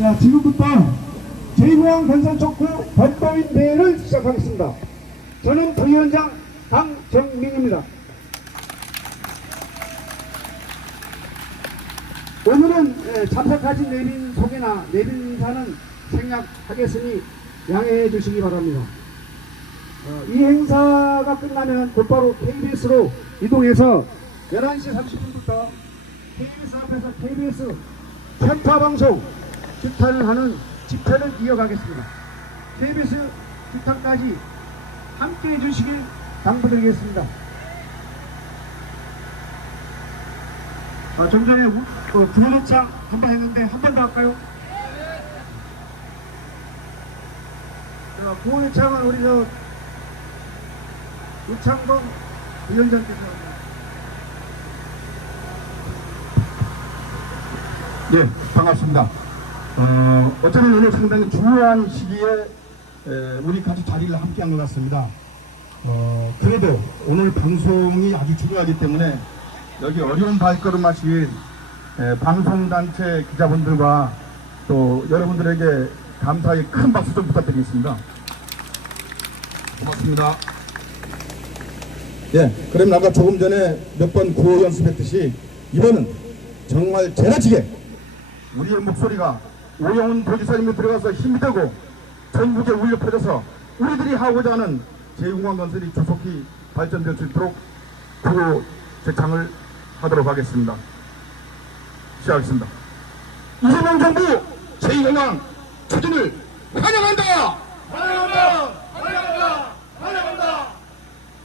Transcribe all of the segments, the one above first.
자, 지금부터 제2공항 건설촉구 범법인 대회를 시작하겠습니다. 저는 부위원장 강정민입니다. 오늘은 잡혀가진 내빈 소개나 내빈 인사는 생략하겠으니 양해해 주시기 바랍니다. 이 행사가 끝나면 곧바로 KBS로 이동해서 11시 30분부터 KBS 앞에서 KBS 편파방송 규탄을 하는 집회를 이어가겠습니다. KBS 규탄까지 함께 해주시길 당부드리겠습니다. 좀 전에 구호대창 한 번 했는데 한 번 더 할까요? 구호대창은 우리 우창범 위원장께서. 네, 반갑습니다. 어쩌면 오늘 상당히 중요한 시기에 우리 같이 자리를 함께 한 것 같습니다. 그래도 오늘 방송이 아주 중요하기 때문에 여기 어려운 발걸음 하신 방송단체 기자분들과 또 여러분들에게 감사의 큰 박수 좀 부탁드리겠습니다. 고맙습니다. 예, 그럼 아까 조금 전에 몇 번 구호 연습했듯이 이번은 정말 제라지게 우리의 목소리가 오영훈 도지사님이 들어가서 힘이 되고 전국에 울려 퍼져서 우리들이 하고자 하는 제2공항 건설이 조속히 발전될 수 있도록 구호 제창을 하도록 하겠습니다. 시작하겠습니다. 이재명 정부 제2공항 추진을 환영한다! 환영한다! 환영한다! 환영한다!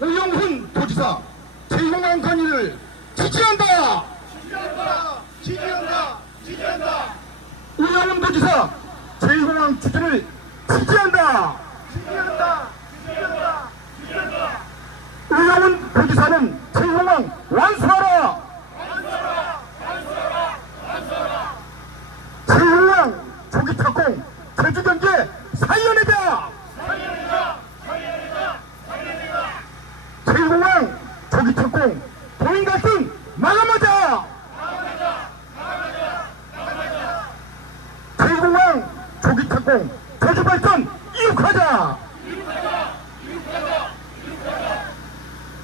오영훈 도지사 제2공항 건의를 지지한다! 지지한다! 지지한다! 지지한다! 오영훈 도지사 제2공항 추진을 지지한다! 지지한다! 지지한다! 지지한다! 오영훈 도지사는 제2공항 완수하라! 완수하라! 완수하라! 완수하라! 제2공항 조기 착공 제주 경제 살려내자! 살려내자! 살려내자! 살려내자! 제2공항 조기 착공 도민 갈등 마감하자! 마감하자! 마감하자! 마감하자! 제2공항 조기 착공 제주 발전 이룩하자! 이룩하자! 이룩하자! 이룩하자!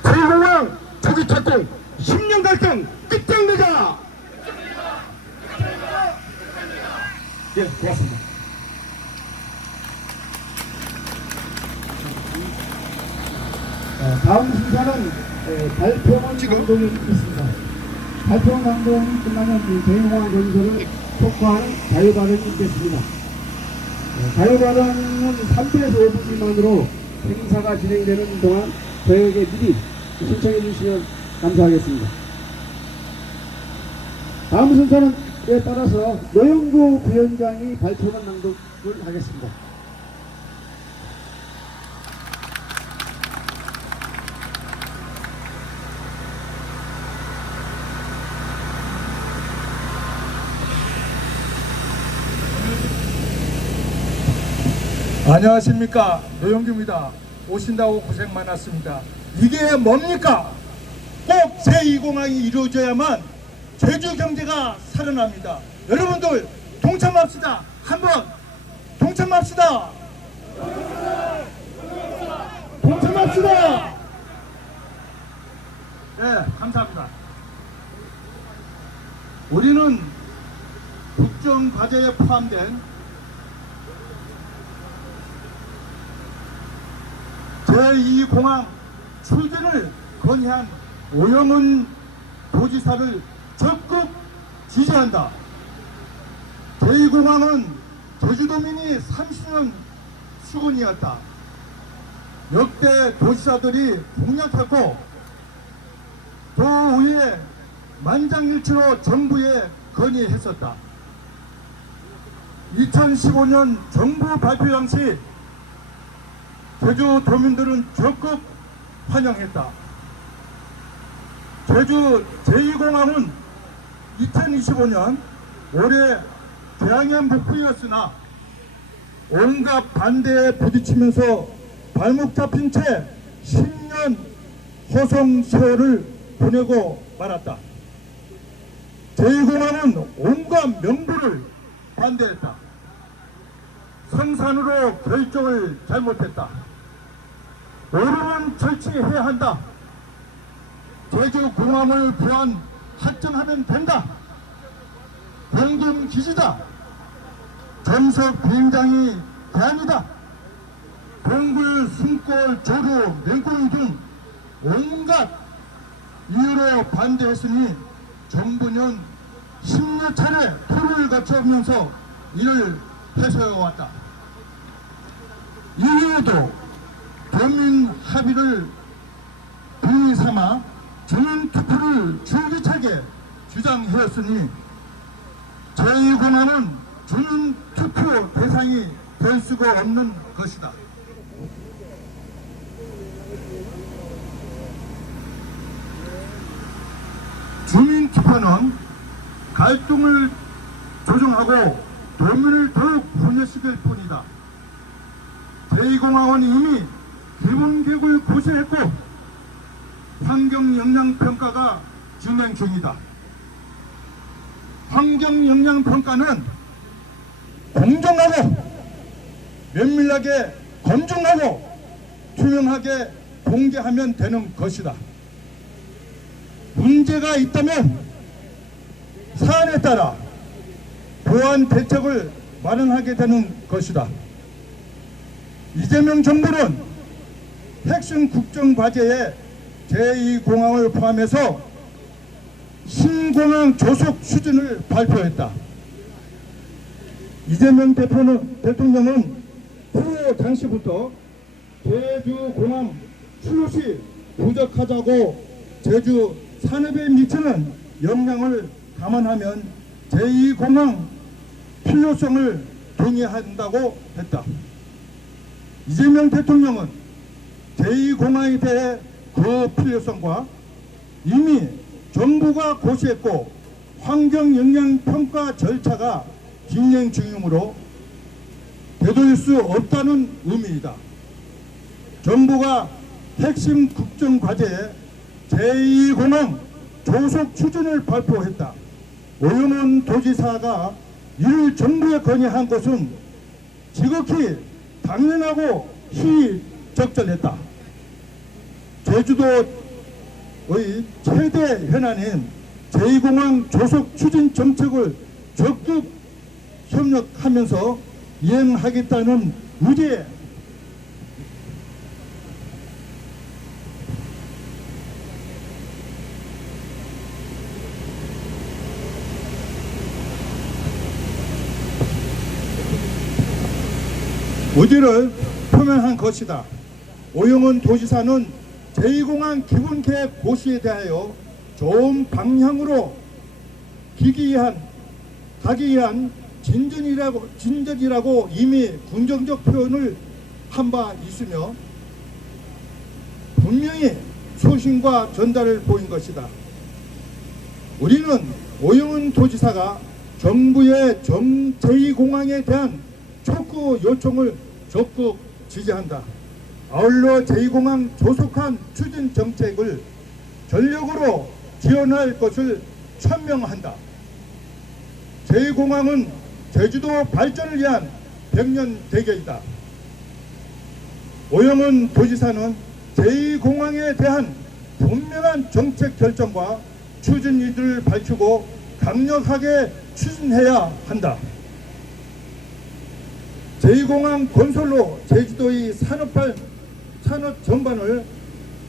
제2공항 조기 착공 10년 갈등 끝장내자! 끝장내자! 끝장내자! 끝장내자! 예, 고맙습니다. 다음 순서는 발표문 낭독이 있습니다. 발표문 낭독이 끝나면 제2공항 건설을 촉구하는 자유발언이 있겠습니다. 자유발언은 3분에서 5분 미만으로 행사가 진행되는 동안 저에게 미리 신청해 주시면 감사하겠습니다. 다음 순서에 따라서 노영구 부위원장이 발표문 낭독을 하겠습니다. 안녕하십니까, 노영규입니다. 오신다고 고생 많았습니다. 이게 뭡니까? 꼭 제2공항이 이루어져야만 제주 경제가 살아납니다. 여러분들 동참합시다. 한번 동참합시다. 동참합시다. 네, 감사합니다. 우리는 국정과제에 포함된 제2공항 추진을 건의한 오영훈 도지사를 적극 지지한다. 제2공항은 제주도민이 30년 수건이었다. 역대 도지사들이 공약했고 도의회 만장일치로 정부에 건의했었다. 2015년 정부 발표 당시 제주 도민들은 적극 환영했다. 제주 제2공항은 2025년 올해 대항해 목표였으나 온갖 반대에 부딪히면서 발목 잡힌 채 10년 호송 세월을 보내고 말았다. 제2공항은 온갖 명분을 반대했다. 생산으로 결정을 잘못했다. 오르면 철치해야 한다. 제주공항을 보안 확정하면 된다. 공군기지다. 점석 비행장이 대안이다. 동굴, 숨골, 조류, 맹꽁 등 온갖 이유로 반대했으니 정부는 10여 차례 토론을 거쳐오면서 이를 해소해왔다. 이후에도 도민 합의를 동의 삼아 주민 투표를 줄기차게 주장하였으니 제2공항은 주민 투표 대상이 될 수가 없는 것이다. 주민 투표는 갈등을 조정하고 도민을 더욱 분열시킬 뿐이다. 제2공항은 이미 기본계획을 고시했고 환경영향평가가 진행 중이다. 환경영향평가는 공정하고 면밀하게 검증하고 투명하게 공개하면 되는 것이다. 문제가 있다면 사안에 따라 보완 대책을 마련하게 되는 것이다. 이재명 정부는 핵심 국정 과제에 제2공항을 포함해서 신공항 조속 추진을 발표했다. 이재명 대통령은 후보 당시부터 제주공항 출시 부족하다고 제주 산업에 미치는 영향을 감안하면 제2공항 필요성을 동의한다고 했다. 이재명 대통령은 제2공항에 대해 그 필요성과 이미 정부가 고시했고 환경영향평가 절차가 진행 중이므로 되돌릴 수 없다는 의미이다. 정부가 핵심 국정 과제에 제2공항 조속 추진을 발표했다. 오영훈 도지사가 이를 정부에 건의한 것은 지극히 당연하고 시의적절했다. 제주도의 최대 현안인 제2공항 조속 추진 정책을 적극 협력하면서 이행하겠다는 의지에 의지를 표명한 것이다. 오영훈 도지사는 제2공항 기본계획 고시에 대하여 좋은 방향으로 가기 위한 진전이라고 이미 긍정적 표현을 한 바 있으며 분명히 소신과 전달을 보인 것이다. 우리는 오영훈 도지사가 정부의 제2공항에 대한 촉구 요청을 적극 지지한다. 아울러 제2공항 조속한 추진 정책을 전력으로 지원할 것을 천명한다. 제2공항은 제주도 발전을 위한 백년 대계이다. 오영훈 도지사는 제2공항에 대한 분명한 정책 결정과 추진의지를 밝히고 강력하게 추진해야 한다. 제2공항 건설로 제주도의 산업 전반을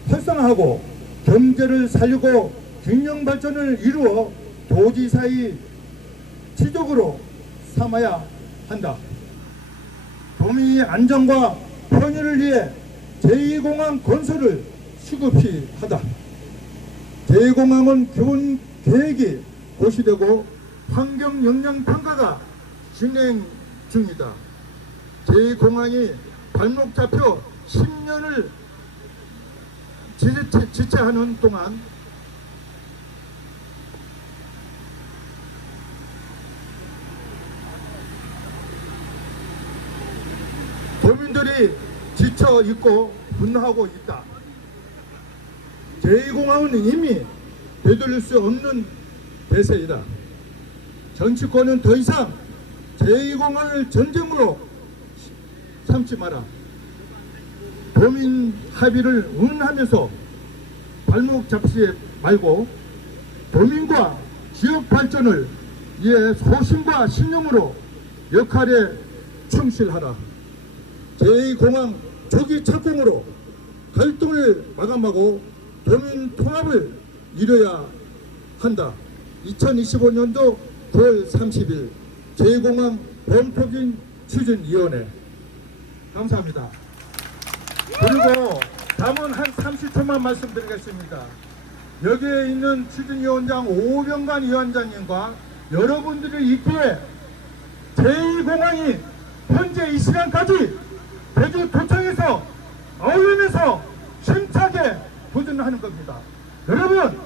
활성화하고 경제를 살리고 균형 발전을 이루어 도지사의 지적으로 삼아야 한다. 도민의 안전과 편의를 위해 제2공항 건설을 시급히 하다. 제2공항은 기본 계획이 고시되고 환경영향평가가 진행 중이다. 제2공항이 발목 잡혀 10년을 지체하는 동안 도민들이 지쳐 있고 분노하고 있다. 제2공항은 이미 되돌릴 수 없는 대세이다. 정치권은 더 이상 제2공항을 전쟁으로 삼지 마라. 도민 합의를 응하면서 발목 잡지 말고 도민과 지역 발전을 위해 소신과 신념으로 역할에 충실하라. 제2공항 조기 착공으로 갈등을 마감하고 도민 통합을 이뤄야 한다. 2025년도 9월 30일 제2공항 범토진 추진위원회. 감사합니다. 그리고 담은 한 30초만 말씀드리겠습니다. 여기에 있는 추진위원장 오병관 위원장님과 여러분들이 있기에 제2공항이 현재 이 시간까지 대구 도청에서 어울림에서 힘차게 도전하는 겁니다. 여러분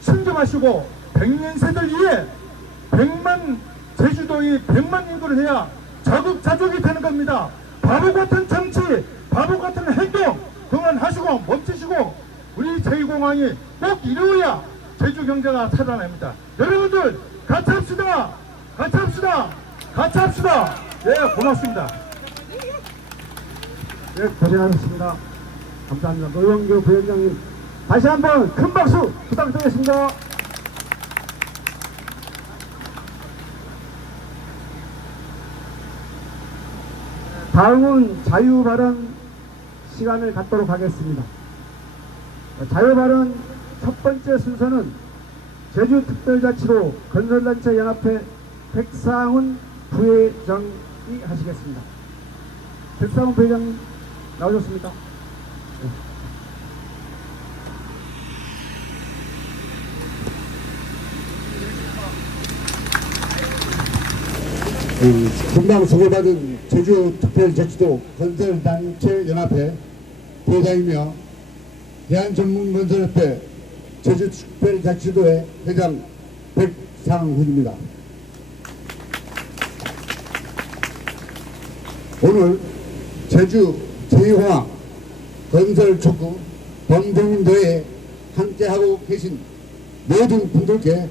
신중하시고 100년 세대를 위해 100만 제주도의 100만 인구를 해야 자국자족이 되는 겁니다. 바보 같은 정치, 바보 같은 행동 그만하시고 멈추시고 우리 제2공항이 꼭 이루어야 제주 경제가 살아납니다. 여러분들 같이 합시다. 같이 합시다. 같이 합시다. 네, 고맙습니다. 네, 고생하셨습니다. 감사합니다. 노영규 부위원장님 다시 한번 큰 박수 부탁드리겠습니다. 다음은 자유발언 시간을 갖도록 하겠습니다. 자유발언 첫 번째 순서는 제주특별자치도 건설단체 연합회 백상훈 부회장이 하시겠습니다. 백상훈 부회장님 나오셨습니까? 금방 소개받은 제주특별자치도 건설단체 연합회 회장이며 대한전문건설협회 제주특별자치도의 회장 백상훈입니다. 오늘 제주 제2공항 건설 촉구 범정민대회에 함께하고 계신 모든 분들께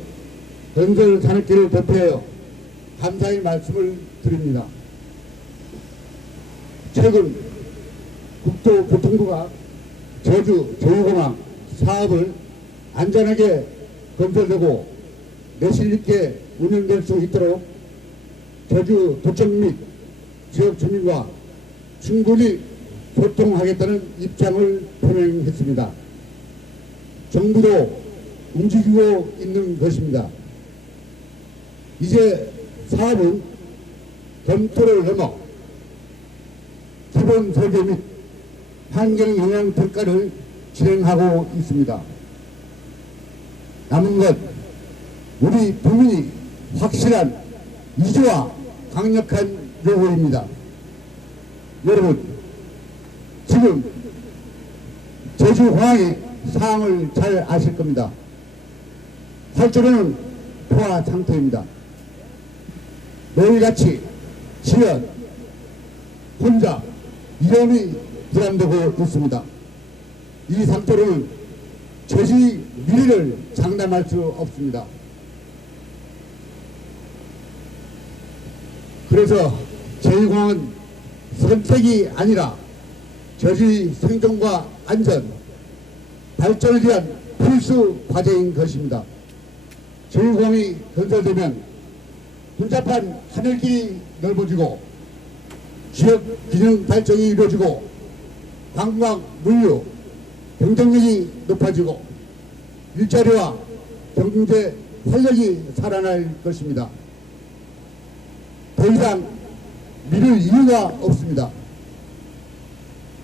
건설 산업계를 대표하여 감사의 말씀을 드립니다. 최근 국토교통부가 제주 제2공항 사업을 안전하게 건설되고 내실 있게 운영될 수 있도록 제주 도청 및 지역 주민과 충분히 소통하겠다는 입장을 표명했습니다. 정부도 움직이고 있는 것입니다. 이제 사업은 검토를 넘어 기본 설계 및 환경 영향 평가를 진행하고 있습니다. 남은 것 우리 국민이 확실한 이주와 강력한 요구입니다. 여러분 지금 제주공항의 상황을 잘 아실 겁니다. 활주로는 포화 상태입니다. 매일같이 지연, 혼잡, 이름이 부담되고 있습니다. 이 상태로는 제주의 미래를 장담할 수 없습니다. 그래서 제2공항은 선택이 아니라 제주의 생존과 안전, 발전을 위한 필수 과제인 것입니다. 제2공항이 건설되면 혼잡한 하늘길이 넓어지고 지역 균형 발전이 이루어지고 관광, 물류, 경쟁력이 높아지고 일자리와 경제 활력이 살아날 것입니다. 더 이상 미룰 이유가 없습니다.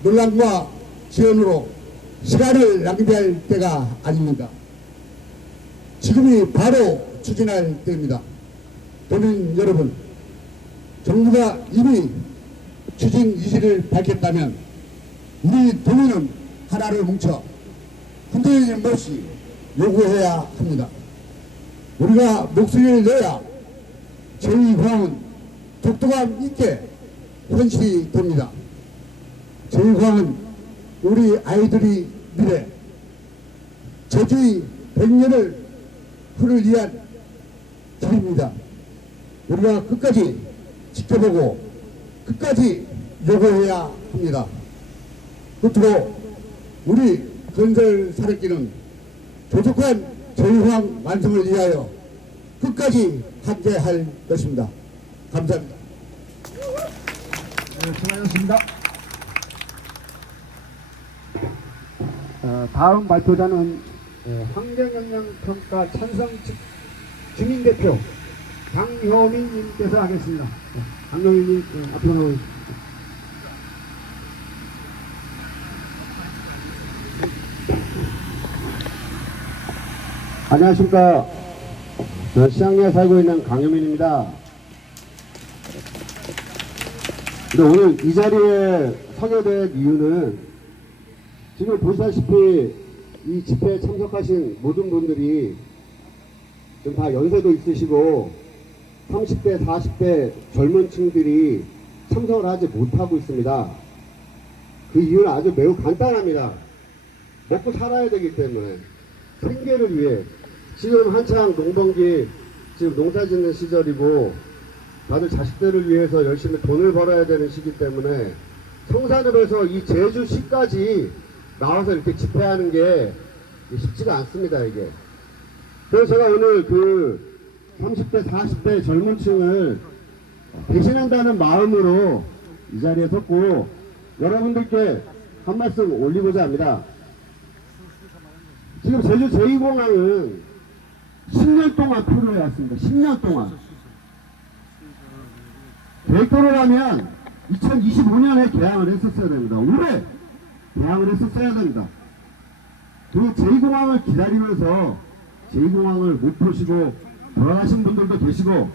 논란과 지연으로 시간을 낭비할 때가 아닙니다. 지금이 바로 추진할 때입니다. 도민 여러분, 정부가 이미 추진 의지를 밝혔다면 우리 도민은 하나를 뭉쳐 흔들림 없이 요구해야 합니다. 우리가 목소리를 내야 제2공항은 독도감 있게 현실이 됩니다. 제2공항은 우리 아이들이 미래, 제주의 100년을 풀을 위한 길입니다. 우리가 끝까지 지켜보고 끝까지 요구해야 합니다. 끝으로 우리 건설 사력기는 조속한 저희황 완성을 위하여 끝까지 함께할 것입니다. 감사합니다. 네, 수고하셨습니다. 다음 발표자는 환경영향평가 찬성 주민대표 강효민님께서 하겠습니다. 강효민님 앞으로 나오겠습니다. 안녕하십니까. 저는 시장리에 살고 있는 강효민입니다. 근데 오늘 이 자리에 서게 된 이유는 지금 보시다시피 이 집회에 참석하신 모든 분들이 좀 다 연세도 있으시고 30대, 40대 젊은 층들이 참석을 하지 못하고 있습니다. 그 이유는 아주 매우 간단합니다. 먹고 살아야 되기 때문에 생계를 위해 지금 한창 농번기 지금 농사 짓는 시절이고 다들 자식들을 위해서 열심히 돈을 벌어야 되는 시기 때문에 성산읍에서 이 제주시까지 나와서 이렇게 집회하는 게 쉽지가 않습니다, 이게. 그래서 제가 오늘 그 30대, 40대 젊은 층을 대신한다는 마음으로 이 자리에 섰고 여러분들께 한 말씀 올리고자 합니다. 지금 제주 제2공항은 10년 동안 표를 해왔습니다. 10년 동안. 계획대로라면 2025년에 개항을 했었어야 됩니다. 올해 개항을 했었어야 됩니다. 그리고 제2공항을 기다리면서 제2공항을 못 보시고 돌아가신 분들도 계시고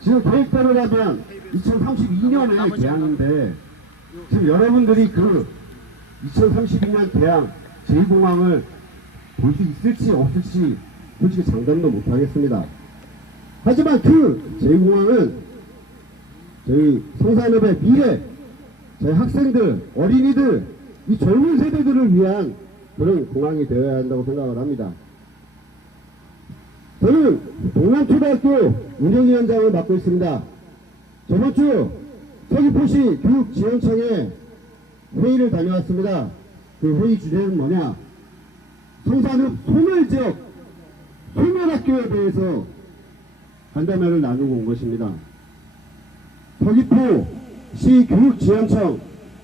지금 계획대로라면 2032년에 개항인데 지금 여러분들이 그 2032년 개항 제2공항을 볼 수 있을지 없을지 솔직히 장담도 못하겠습니다. 하지만 그 제2공항은 저희 성산읍의 미래, 저희 학생들, 어린이들, 이 젊은 세대들을 위한 그런 공항이 되어야 한다고 생각을 합니다. 저는 동남초등학교 운영위원장을 맡고 있습니다. 저번 주 서귀포시 교육지원청에 회의를 다녀왔습니다. 그 회의 주제는 뭐냐? 성산읍 소멸지역 소멸학교에 대해서 간담회를 나누고 온 것입니다. 서귀포시 교육지원청,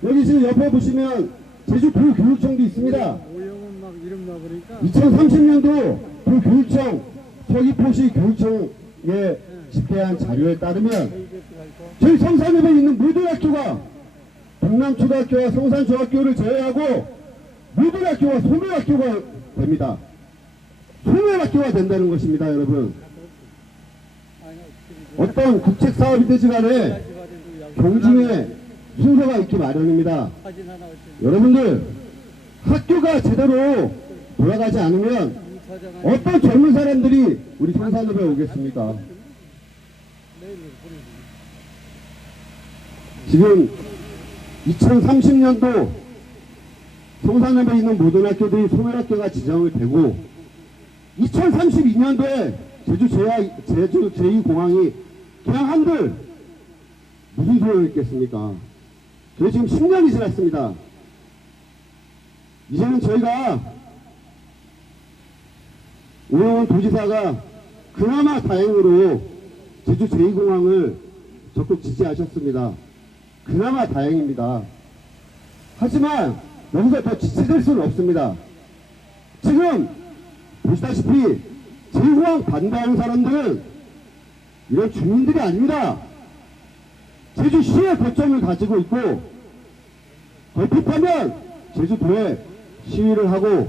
여기 지금 옆에 보시면 제주도교육청도 있습니다. 2030년도 도교육청 서귀포시 교육청에 집계한 자료에 따르면 저희 성산읍에 있는 모든 학교가 동남초등학교와 성산중학교를 제외하고 모든 학교가 소멸학교가 됩니다. 소멸학교가 된다는 것입니다, 여러분. 어떤 국책사업이 되지 간에 경중에 순서가 있기 마련입니다. 여러분들, 학교가 제대로 돌아가지 않으면 어떤 젊은 사람들이 우리 성산읍에 오겠습니까? 지금 2030년도 성산읍에 있는 모든 학교들이 소멸학교가 지정이 되고 2032년도에 제주 제2공항이 개항한들 무슨 소용이 있겠습니까? 저희 지금 10년이 지났습니다. 이제는 저희가 오영훈 도지사가 그나마 다행으로 제주 제2공항을 적극 지지하셨습니다. 그나마 다행입니다. 하지만 여기서 더 지체될 수는 없습니다. 지금 보시다시피 제2공항 반대하는 사람들은 이런 주민들이 아닙니다. 제주시의 거점을 가지고 있고 걸핏하면 제주도에 시위를 하고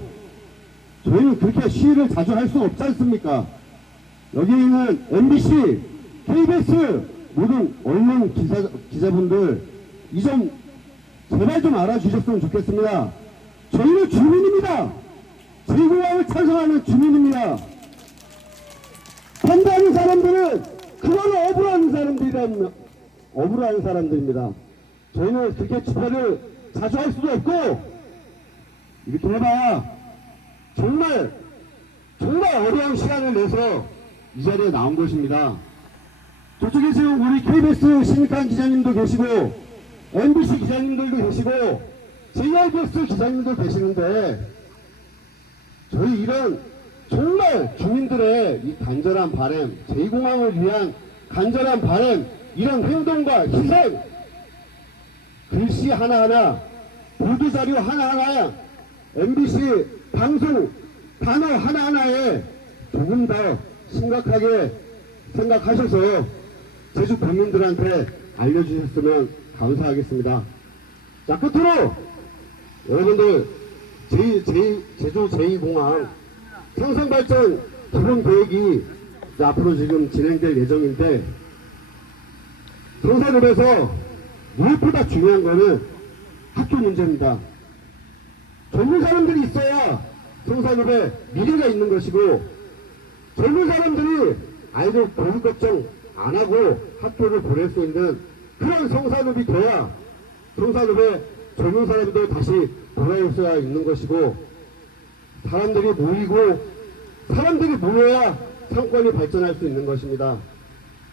저희는 그렇게 시위를 자주 할 수 없지 않습니까? 여기 있는 MBC, KBS 모든 언론 기자분들 이 점 제발 좀 알아주셨으면 좋겠습니다. 저희는 주민입니다. 제2공항을 찬성하는 주민입니다. 반대하는 사람들은 그걸로 억울하는 사람들입니다. 저희는 그렇게 집회를 자주 할 수도 없고 이렇게 해봐야 정말 어려운 시간을 내서 이 자리에 나온 것입니다. 저쪽에 지금 우리 KBS 신익한 기자님도 계시고 MBC 기자님들도 계시고 JIBS 기자님도 계시는데 저희 이런 정말 주민들의 이 간절한 바람, 제2공항을 위한 간절한 바람, 이런 행동과 희생, 글씨 하나하나, 보도자료 하나하나, MBC 방송 단어 하나하나에 조금 더 심각하게 생각하셔서 제주 국민들한테 알려주셨으면 감사하겠습니다. 자, 끝으로 여러분들 제주 제2공항 상생발전 기본 계획이 앞으로 지금 진행될 예정인데, 성산읍에서 무엇보다 중요한 거는 학교 문제입니다. 젊은 사람들이 있어야 성산읍에 미래가 있는 것이고, 젊은 사람들이 아이들 교육 걱정 안 하고 학교를 보낼 수 있는 그런 성산읍이 돼야 성산읍에 젊은 사람도 다시 돌아올 수 있는 것이고, 사람들이 모여야 상권이 발전할 수 있는 것입니다.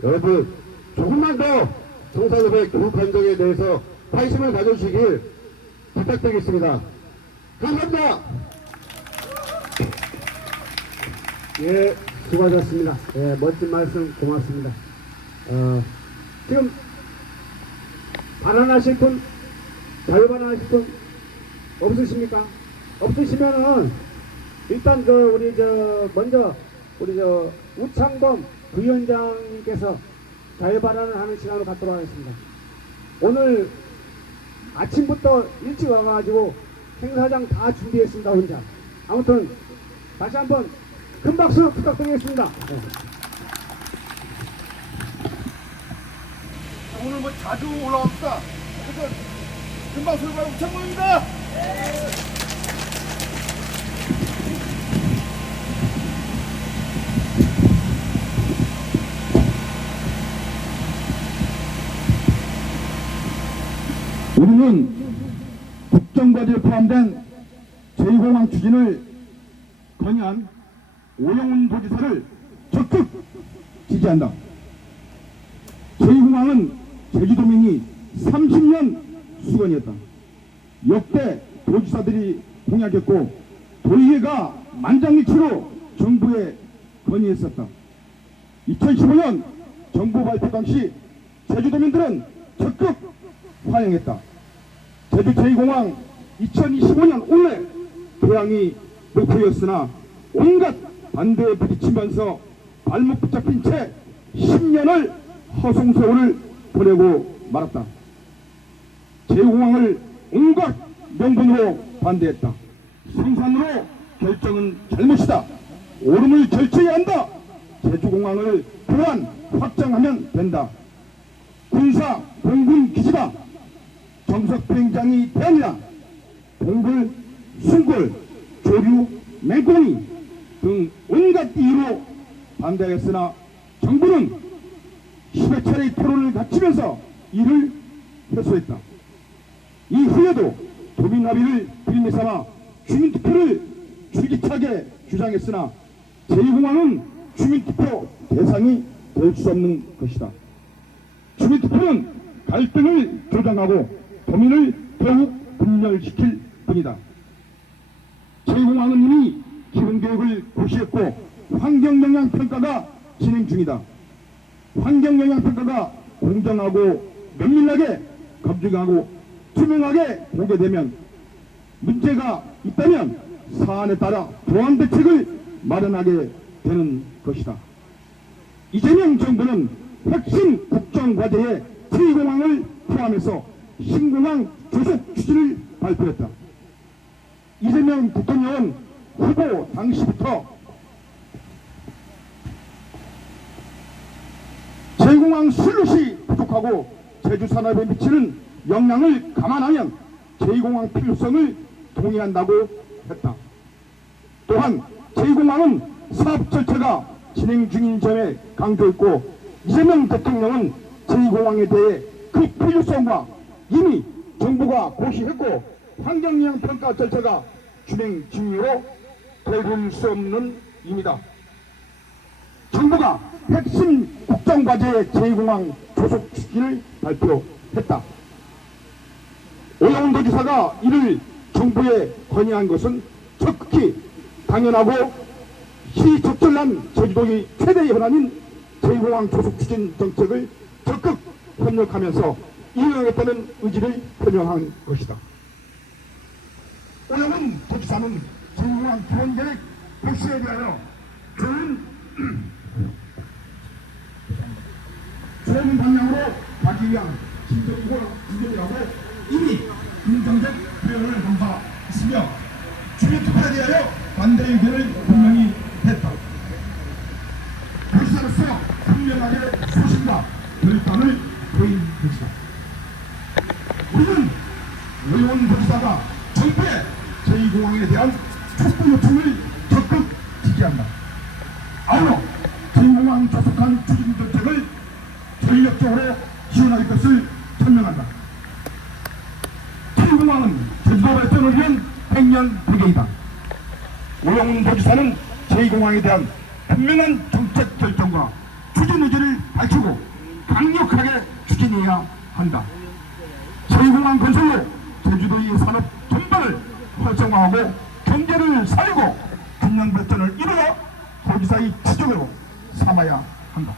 여러분, 조금만 더 성산읍의 교육 환경에 대해서 관심을 가져주시길 부탁드리겠습니다. 감사합니다. 예, 수고하셨습니다. 예, 멋진 말씀 고맙습니다. 지금 발언하실 분, 자유발언하실 분 없으십니까? 없으시면은 일단 먼저 우리 우창범 부위원장님께서 자유발언을 하는 시간을 갖도록 하겠습니다. 오늘 아침부터 일찍 와가지고 행사장 다 준비했습니다, 혼자. 아무튼 다시 한번 큰 박수 부탁드리겠습니다. 네. 오늘 뭐 자주 올라옵니다. 그래서 금방 소리가 우창모입니다. 우리는 국정과제에 포함된 제2공항 추진을 건의한 오영훈 도지사를 적극 지지한다. 제2공항은 제주도민이 30년 수건이었다. 역대 도지사들이 공약했고 도의회가 만장일치로 정부에 건의했었다. 2015년 정부 발표 당시 제주도민들은 적극 환영했다. 제주 제2공항 2025년 올해 개항이 목표였으나 온갖 반대에 부딪히면서 발목 붙잡힌 채 10년을 허송세월을 보내고 말았다. 제2공항을 온갖 명분으로 반대했다. 생산으로 결정은 잘못이다. 오름을 절쳐야 한다. 제주공항을 또한 확장하면 된다. 군사 공군 기지다. 정석 비행장이 대안이다. 동굴, 순굴, 조류, 맹꽁이 등 온갖 이유로 반대하였으나 정부는 10여 차례의 토론을 갖추면서 이를 회수했다. 이후에도 도민 합의를 빌미삼아 주민투표를 줄기차게 주장했으나 제2공항은 주민투표 대상이 될 수 없는 것이다. 주민투표는 갈등을 조장하고 도민을 더욱 분열시킬 뿐이다. 제2공항은 이미 기본교육을 고시했고 환경영향평가가 진행 중이다. 환경영향평가가 공정하고 면밀하게 검증하고 투명하게 공개되면 문제가 있다면 사안에 따라 보완 대책을 마련하게 되는 것이다. 이재명 정부는 핵심 국정과제에 제2공항을 포함해서 신공항 조속 추진을 발표했다. 이재명 대통령은 후보 당시부터 제2공항 슬롯이 부족하고 제주 산업에 미치는 영향을 감안하면 제2공항 필요성을 동의한다고 했다. 또한 제2공항은 사업 절차가 진행 중인 점에 강조했고 이재명 대통령은 제2공항에 대해 그 필요성과 이미 정부가 고시했고 환경영향평가 절차가 진행 중이므로 되돌릴 수 없는 임이다. 정부가 핵심 국정과제의 제2공항 조속 추진을 발표했다. 오영훈 도지사가 이를 정부에 건의한 것은 적극히 당연하고 시적절한 제주도의 최대 현안인 제2공항 조속 추진 정책을 적극 협력하면서 이행하겠다는 의지를 표명한 것이다. 오영훈 도지사는 제2공항 기본계획 백시에 대하여 좋은 방향으로 가기 위한 진정이라고 이미 긍정적 표현을 한 바 있으며 주요 특활에 대하여 반대 의견을 분명히 했다. 도지사로서 분명하게 소신과 결단을 보인 것이다. 우리는 오영훈 도지사가 정부의 제2공항에 대한 촉구 요청을 적극 지지한다. 아울러 제2공항 조속한 추진 정책을 전력적으로 지원할 것을 천명한다. 제2공항은 제주도 발전을 위한 백년 배경이다. 오영훈 도지사는 제2공항에 대한 분명한 정책 결정과 추진 의지를 밝히고 강력하게 추진해야 한다. 제2공항 건설로 제주도의 산업 전반을 활성화하고 경제를 살리고 균형 발전을 이루어 도지사의 지적으로 삼아야 한다.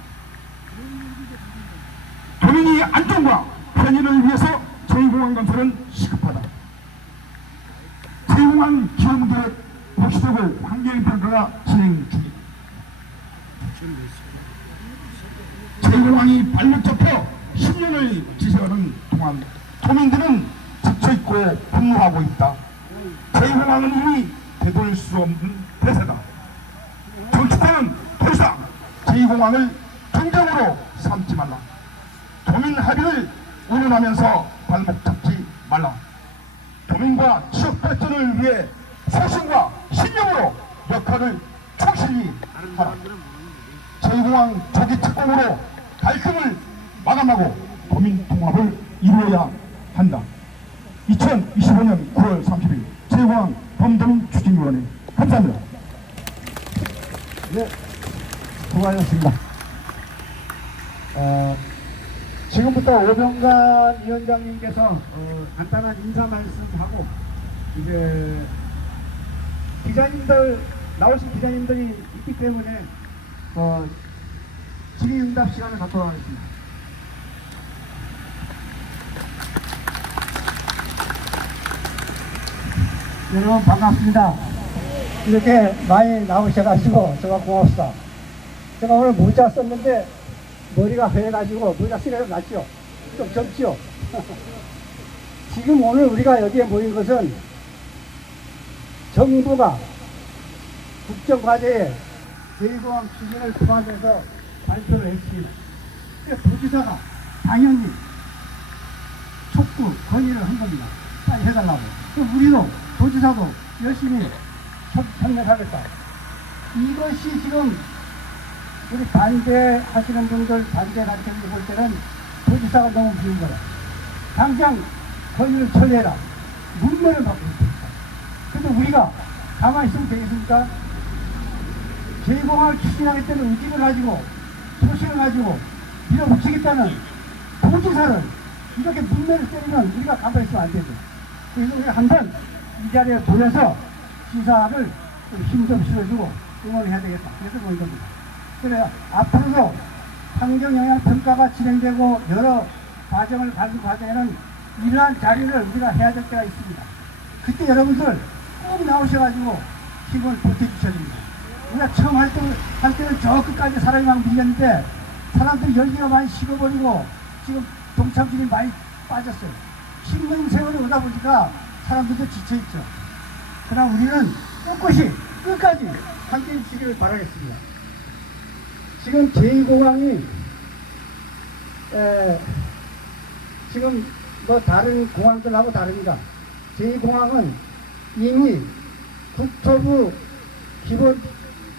도민의 안전과 편의를 위해서 제2공항 건설은 시급하다. 제2공항 기업계획 확실하고 환경평가가 진행 중이다. 제2공항이 발목 잡혀 10년을 지새우는 동안 도민들은 지쳐있고 분노하고 있다. 제2공항은 이미 되돌릴 수 없는 대세다. 정치권은 더 이상 제2공항을 정쟁으로 삼지 말라. 도민 합의를 운운하면서 발목 잡지 말라. 도민과 지역 발전을 위해 소신과 신념으로 역할을 충실히 하라. 제2공항 조기 착공으로 갈등을 마감하고 도민 통합을 이루어야 한다. 2025년 9월 30일 제2공항 범도민 추진위원회 감사합니다. 네, 수고하셨습니다. 지금부터 오병관 위원장님께서 간단한 인사 말씀하고 이제 기자님들 나오신 기자님들이 있기 때문에 질의응답 시간을 갖도록 하겠습니다. 여러분 반갑습니다. 이렇게 많이 나오셔가지고 제가 고맙습니다. 제가 오늘 문자 썼는데 머리가 회해가지고 머리가 쓰레기 났죠. 좀 젊죠. 지금 오늘 우리가 여기에 모인 것은 정부가 국정과제에 제2공항 추진을 포함해서 발표를 했습니다. 그래서 도지사가 당연히 촉구, 건의를 한 겁니다. 빨리 해달라고. 그럼 우리도 도지사도 열심히 협력하겠다. 이것이 지금 우리 반대하시는 분들 반대 가르치는 볼 때는 도지사가 너무 비운 거야. 당장 건의를 처리해라. 문매를 받고 있습니다. 근데 우리가 가만히 있으면 되겠습니까? 제2공항을 추진하겠다는 의지를 가지고 소신을 가지고 밀어붙이겠다는 도지사를 이렇게 문매를 때리면 우리가 가만히 있으면 안 되죠. 그래서 우리가 한번 이 자리에 보여서 시사를 힘 좀 실어주고 응원해야 되겠다. 그래서 그런 겁니다. 그래요. 앞으로도 환경영향평가가 진행되고 여러 과정을 가는 과정에는 이러한 자리를 우리가 해야 될 때가 있습니다. 그때 여러분들 꼭 나오셔가지고 힘을 보태주셔야 됩니다. 우리가 처음 할 때는 저 끝까지 사람이 막 밀렸는데 사람들이 열기가 많이 식어버리고 지금 동참진이 많이 빠졌어요. 10년 세월이 오다 보니까 사람들도 지쳐있죠. 그러나 우리는 꿋꿋이 끝까지 함께 주시기를 바라겠습니다. 지금 제2공항이 지금 뭐 다른 공항들하고 다릅니다. 제2공항은 이미 국토부 기본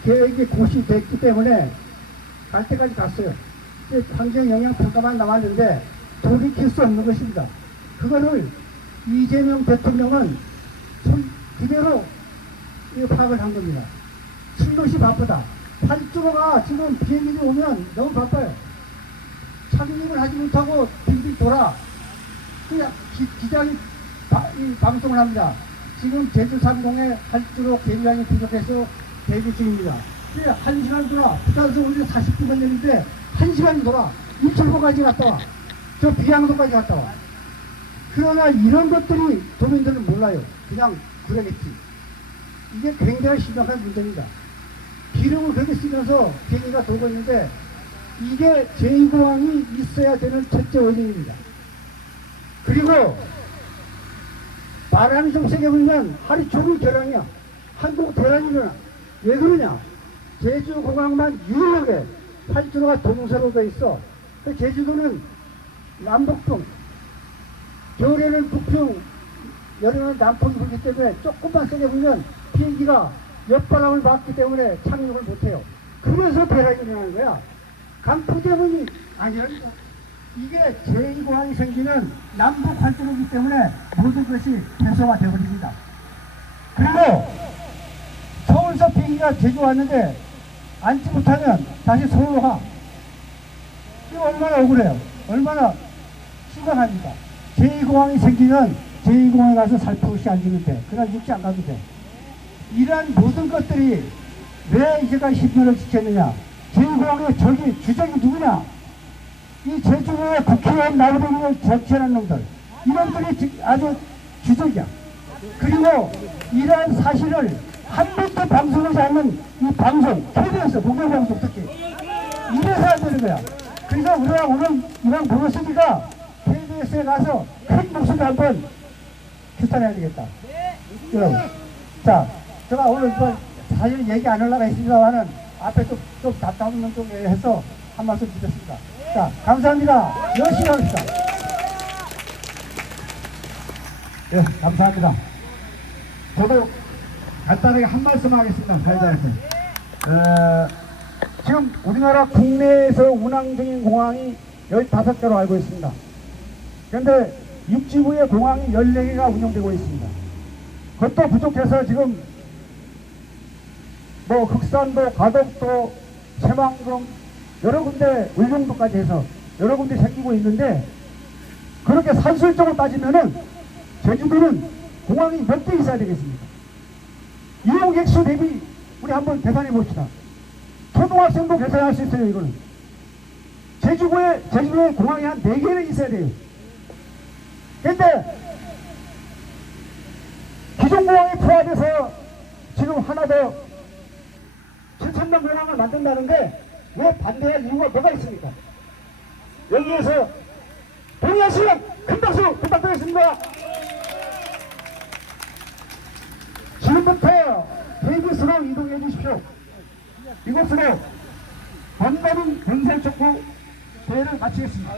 계획이 고시됐기 때문에 갈 때까지 갔어요. 환경영향평가만 남았는데 돌이킬 수 없는 것입니다. 그거를 이재명 대통령은 그대로 파악을 한 겁니다. 슬롯이 바쁘다. 8주로가 지금 비행기이 오면 너무 바빠요. 착륙을 하지 못하고 빙빙 돌아. 그냥 기장이 이 방송을 합니다. 지금 제주 상공에 활주로 계량이 부족해서 대기 중입니다. 1시간 돌아. 부산에서 우리 40분 걸리는데 1시간이 돌아. 이철보까지 갔다 와. 저 비양도까지 갔다 와. 그러나 이런 것들이 도민들은 몰라요. 그냥 그러겠지. 이게 굉장히 심각한 문제입니다. 기름을 그렇게 쓰면서 비행기가 돌고 있는데 이게 제2공항이 있어야 되는 첫째 원인입니다. 그리고 바람이 좀 세게 불면 하루 종일 대란이야. 한국 대란이 일어나. 왜 그러냐? 제주공항만 유일하게 활주로가 동서로 돼 있어. 제주도는 남북풍, 겨울에는 북풍, 여름에는 남풍이 불기 때문에 조금만 세게 불면 비행기가 옆바람을 맞기 때문에 착륙을 못해요. 그래서 대란이 일어나는 거야. 강풍 때문이 아니라니까. 이게 제2공항이 생기는 남북 활주로이기 때문에 모든 것이 해소가 되어버립니다. 그리고 서울서 비행기가 제주 왔는데 앉지 못하면 다시 서울로 가. 이거 얼마나 억울해요. 얼마나 심각합니까? 제2공항이 생기면 제2공항에 가서 살포시 앉으면 돼. 그날 육지 안 가도 돼. 이러한 모든 것들이 왜 이제까지 10년을 지켰느냐? 제2공항의 저기 주적이 누구냐? 이 제주도의 국회의원 나부랭이를 적시하는 놈들. 이놈들이 아주 주적이야. 그리고 이러한 사실을 한 번도 방송하지 않는 이 방송, KBS, 공영방송 특히. 이래서 안 되는 거야. 그래서 우리가 오늘 이런 모노스니까 KBS에 가서 큰 목소리 한번 규탄해야 되겠다. 여러분. 자, 제가 오늘 사실 얘기 안 하려고 했습니다만은 앞에 좀 답답한 좀 해서 한 말씀 드렸습니다. 자, 감사합니다. 열심히 하겠습니다. 예, 감사합니다. 저도 간단하게 한 말씀 하겠습니다. 사회자한테. 지금 우리나라 국내에서 운항 중인 공항이 15개로 알고 있습니다. 그런데 육지부의 공항이 14개가 운영되고 있습니다. 그것도 부족해서 지금 뭐 극산도, 가덕도, 새만금 여러 군데, 울릉도까지 해서 여러 군데 생기고 있는데 그렇게 산술적으로 따지면은 제주도는 공항이 몇 개 있어야 되겠습니까? 이용객 수 대비 우리 한번 계산해 봅시다. 초등학생도 계산할 수 있어요. 이거는 제주도에 공항이 한 4개는 있어야 돼요. 근데 기존공항이 포함해서 지금 하나 더 7,000만 공항을 만든다는데 왜 반대할 이유가 뭐가 있습니까? 여기에서 동의하시면 큰 박수 부탁드리겠습니다. 지금부터 KBS로 이동해 주십시오. 이곳으로 원가민 건설 촉구 대회를 마치겠습니다.